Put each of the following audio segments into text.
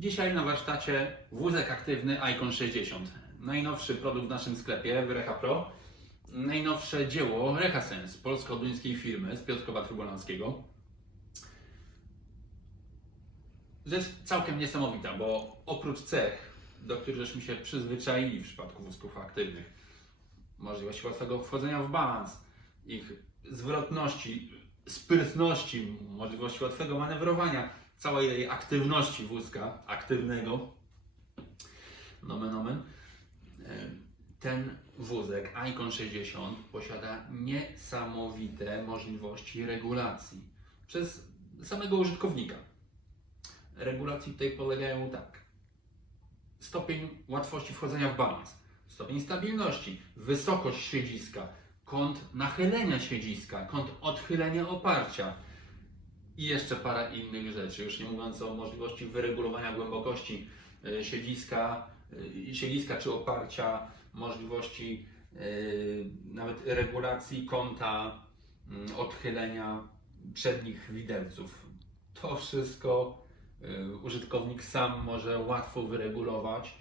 Dzisiaj na warsztacie wózek aktywny Icon 60. Najnowszy produkt w naszym sklepie w Recha Pro. Najnowsze dzieło Rechasens, polsko-duńskiej firmy z Piotrkowa Trybunalskiego. Rzecz całkiem niesamowita, bo oprócz cech, do których żeśmy się przyzwyczaili w przypadku wózków aktywnych, możliwości łatwego wchodzenia w balans, ich zwrotności, sprytności, możliwości łatwego manewrowania, całej jej aktywności wózka, aktywnego, nomen omen, e, ten wózek Icon 60 posiada niesamowite możliwości regulacji przez samego użytkownika. Regulacji tutaj polegają tak. Stopień łatwości wchodzenia w balans, stopień stabilności, wysokość siedziska, kąt nachylenia siedziska, kąt odchylenia oparcia i jeszcze parę innych rzeczy. Już nie mówiąc o możliwości wyregulowania głębokości e, siedziska, e, siedziska czy oparcia, możliwości e, nawet regulacji kąta mm, odchylenia przednich widelców. To wszystko użytkownik sam może łatwo wyregulować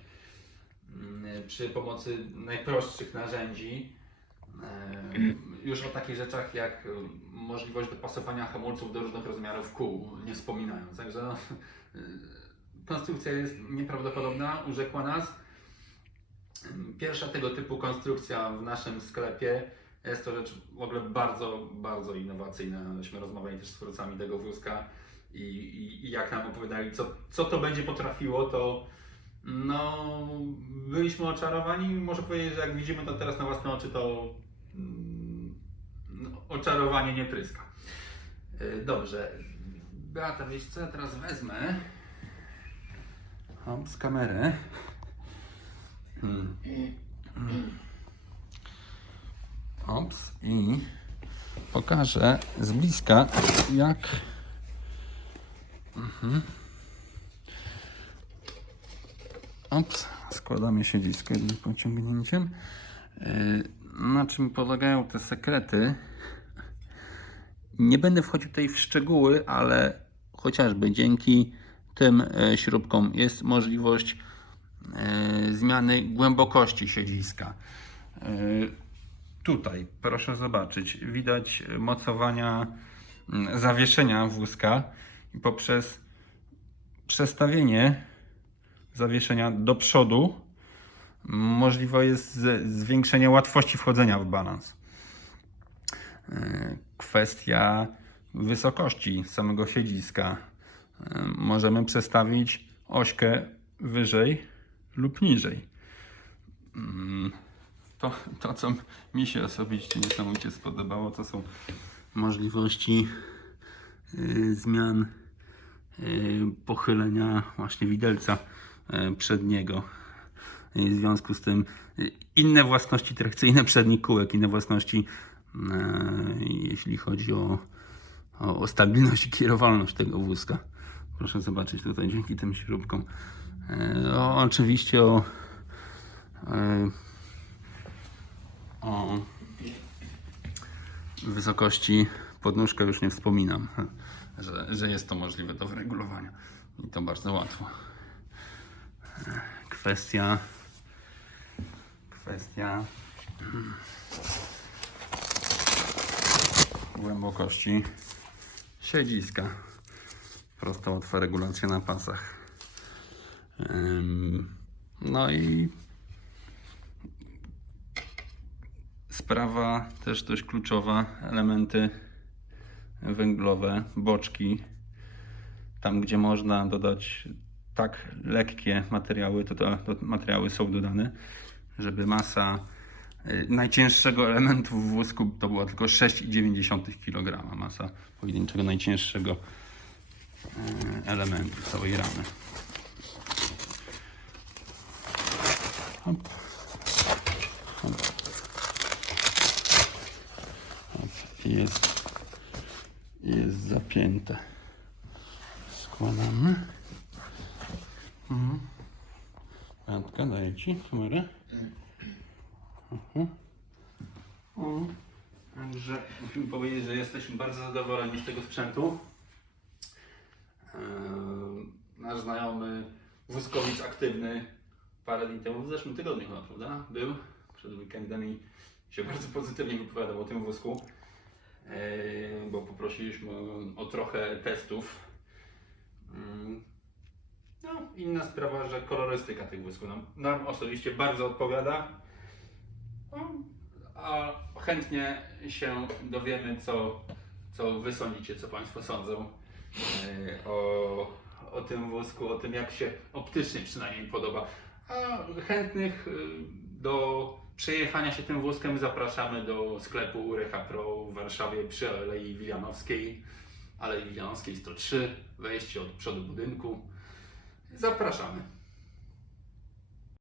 mm, przy pomocy najprostszych narzędzi. Już o takich rzeczach jak możliwość dopasowania hamulców do różnych rozmiarów kół, nie wspominając. Także konstrukcja jest nieprawdopodobna, urzekła nas. Pierwsza tego typu konstrukcja w naszym sklepie jest to rzecz w ogóle bardzo, bardzo innowacyjna. Myśmy rozmawiali też z twórcami tego wózka i, i, i jak nam opowiadali, co, co to będzie potrafiło, to no, byliśmy oczarowani. Muszę powiedzieć, że jak widzimy to teraz na własne oczy, to oczarowanie nie pryska. Y, Dobrze. Beata, wiesz co, ja teraz wezmę Hop, z kamerę. Hmm. Ops i pokażę z bliska jak mhm. Ops, składamy siedzisko jednym pociągnięciem. Yy, Na czym polegają te sekrety? Nie będę wchodził tutaj w szczegóły, ale chociażby dzięki tym e, śrubkom jest możliwość e, zmiany głębokości siedziska. E, Tutaj proszę zobaczyć, widać mocowania zawieszenia wózka i poprzez przestawienie zawieszenia do przodu możliwe jest zwiększenie łatwości wchodzenia w balans. Kwestia wysokości samego siedziska. Możemy przestawić ośkę wyżej lub niżej. Mm, To, to co mi się osobiście niesamowicie spodobało, to są możliwości y, zmian y, pochylenia właśnie widelca y, przedniego. W związku z tym inne własności trakcyjne przednich kółek, inne własności jeśli chodzi o, o, o stabilność i kierowalność tego wózka. Proszę zobaczyć tutaj dzięki tym śrubkom. Y, O, oczywiście o, y, o wysokości podnóżka już nie wspominam, że, że jest to możliwe do wyregulowania i to bardzo łatwo. Kwestia kwestia głębokości siedziska. Prosta, łatwa regulacja na pasach. No i sprawa też dość kluczowa, elementy węglowe, boczki. Tam, gdzie można dodać tak lekkie materiały, to te materiały są dodane, żeby masa najcięższego elementu w wózku to była tylko 6,9 kg masa pojedynczego najcięższego y, elementu całej ramy. Hop. Hop. Hop. Jest, jest zapięte. Składamy. Mhm. Antka, daję Ci kamerę. Mhm. Mhm. Także musimy powiedzieć, że jesteśmy bardzo zadowoleni z tego sprzętu. Eee, Nasz znajomy wózkowicz aktywny parę dni temu, w zeszłym tygodniu chyba, prawda? Był przed weekendem i się bardzo pozytywnie wypowiadał o tym wózku, e, bo poprosiliśmy o trochę testów. Mm, No, inna sprawa, że kolorystyka tych wózków nam, nam osobiście bardzo odpowiada. A chętnie się dowiemy, co, co Wy sądzicie, co Państwo sądzą e, o, o tym wózku, o tym, jak się optycznie przynajmniej podoba. A chętnych e, do przejechania się tym wózkiem zapraszamy do sklepu Recha Pro w Warszawie przy Alei Wilanowskiej, Alei Wilanowskiej 103, wejście od przodu budynku. Zapraszamy.